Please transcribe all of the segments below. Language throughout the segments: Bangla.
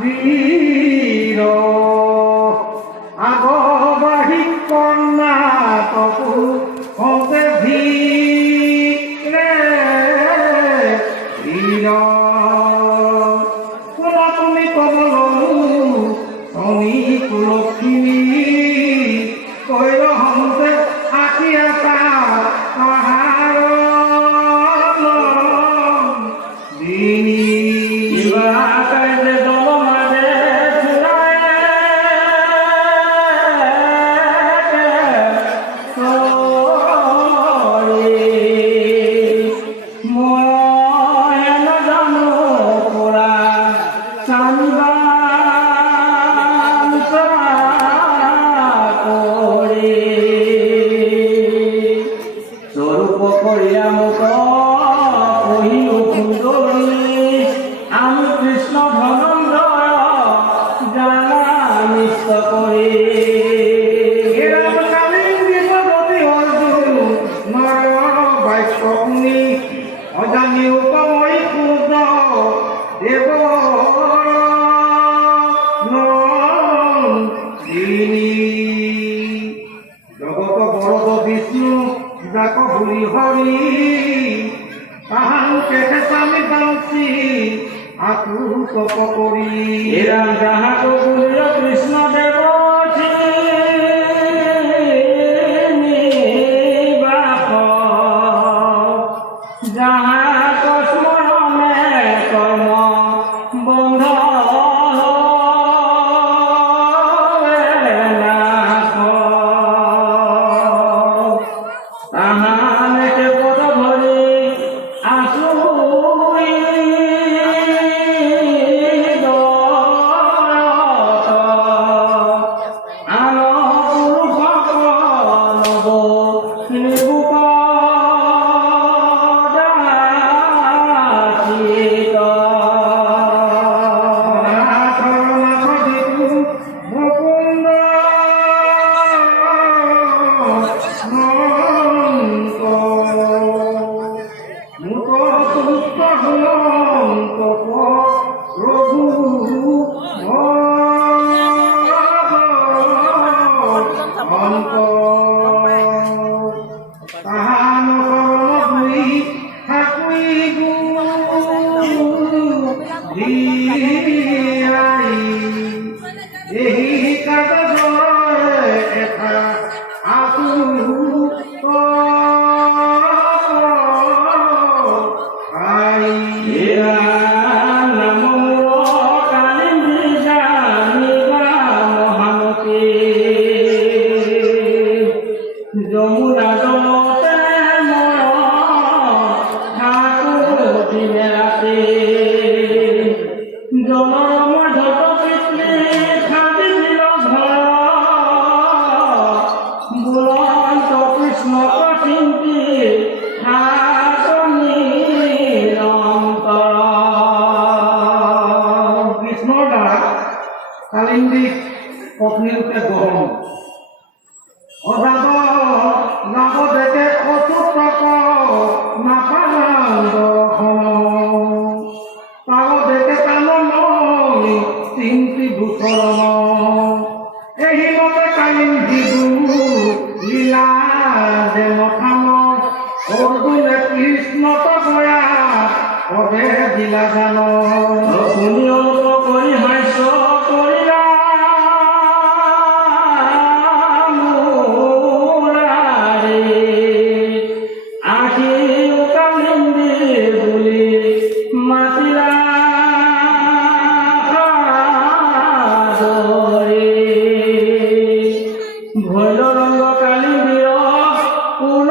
বীর আগবাহী কন্যা তপু হতে ধীরে বীর তুমি কমল তুমি কুলক্ষিণী কৈর হন্তে আঁকিয়া তাহার দিনী আমি কৃষ্ণ ধনন্দ জানা নিশ্চ করে অজানি উপময় ক্ষুদ্র দেব জগত বরদ বিষ্ণু যাক ভুলি হরি তাহাকে স্বামী দাসী আকু তপ করি এরা যাহাক বলিল কৃষ্ণ দেব যাহাক স্মরণে কর্ম বন্ধ তাহাকে পদ ধরি আসু যমুনা জলতে ঠাকুর দিনে রাতে জনম ঢট পিতলে খাদি দিল ঘর বুলন্ত কৃষ্ণ চিন্তি নিরন্তর কৃষ্ণ দ্বারা কালিন্দী পত্নীরূপে গ্রহণ অজাত লাভ দেখে অচুতক নাপানন্দ তাও দেখে কানন চিন্তি ভূষণ এই মতে কালিন্দী লীলা যেন থান অর্জুনে কৃষ্ণ তো গয়া কবে দিলা জান করি হাস্য করিলা ভৈল রঙ্গ কালী বীর পূর্ণ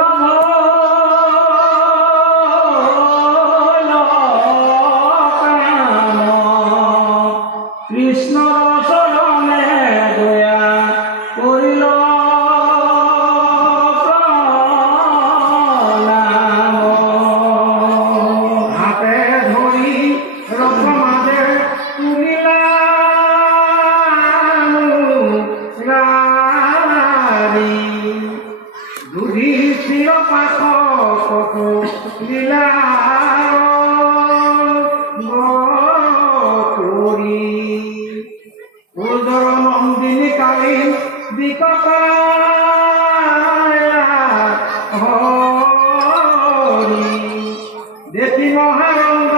দেখি মহানন্দ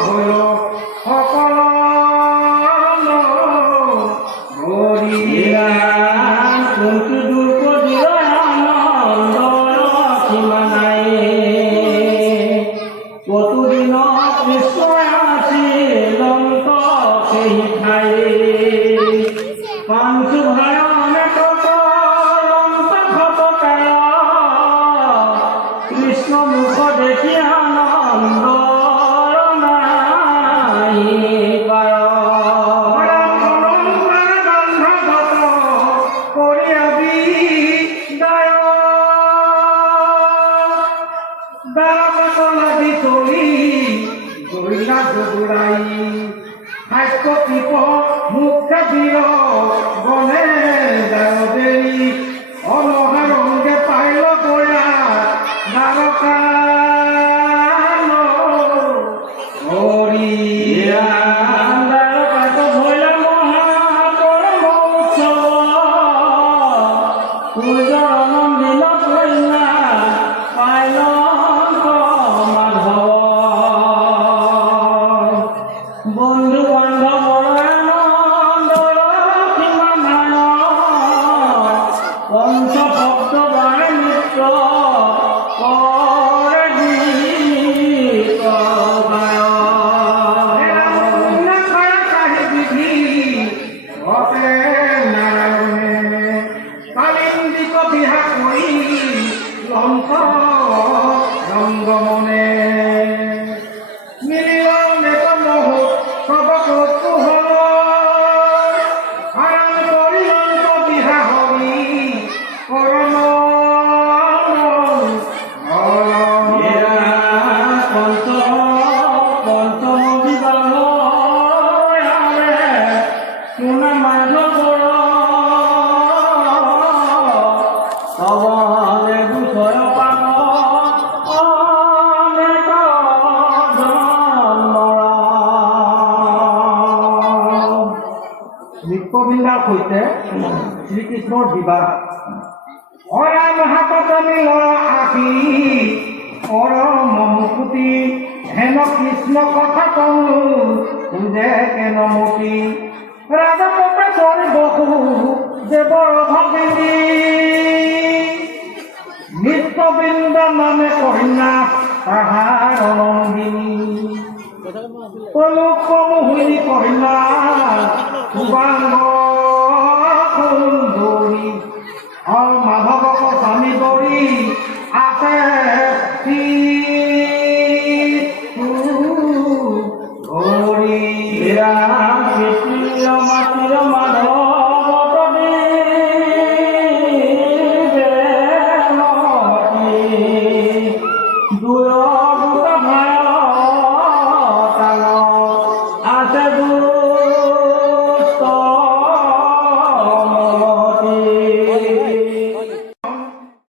হল সকল হরিয়া কোনটি দুঃখ দিল আনন্দ সীমা নাই কতদিন কৃষ্ণ আছিল সেই ঠাই পাঞ্চু ভাই অনেক কৃষ্ণ মুখ দেখি আনন্দ নাই পায় মুখে দিল বনে দেরি অনহারঙ্গে পাইল গোয়া দ্বারকান হরিয়া দ্বারকাত হইল মহাকর্ম উৎসব সূর্য নন্দিল কন্যা পাইল মাধব বন্ধু বান্ধব পঞ্চ ভক্ত গায় নৃত্য করে গীত গায় নারায়ণে কালিন্দিক বিহা করি লঙ্ক রঙ্গমনে মিলিল নেত মোহ সব কৌতূহল আরাম করিলন্ত বিহা হরি করণ পঞ্চম বিবাহ সোনা মাধব সবলে বিষয় পাব অনেক নৃত্যবৃন্দাৰ সৈতে শ্ৰীকৃষ্ণৰ বিবাহ অৰাম হাতত মিল আহি অৰ মমকুতি হেন কৃষ্ণ কথা কওঁ বুজে কেনমতি ৰাজপতে কৰি বহু দেৱৰ ভগিনী নৃত্যবৃন্দ নামে কন্যা তাহাৰ অনন্দিনী মোহিনী কন্যা শুভাঙ্গ সুন্দরী মাধবক স্বামী গৌরী আছে হরি মাতির মাধব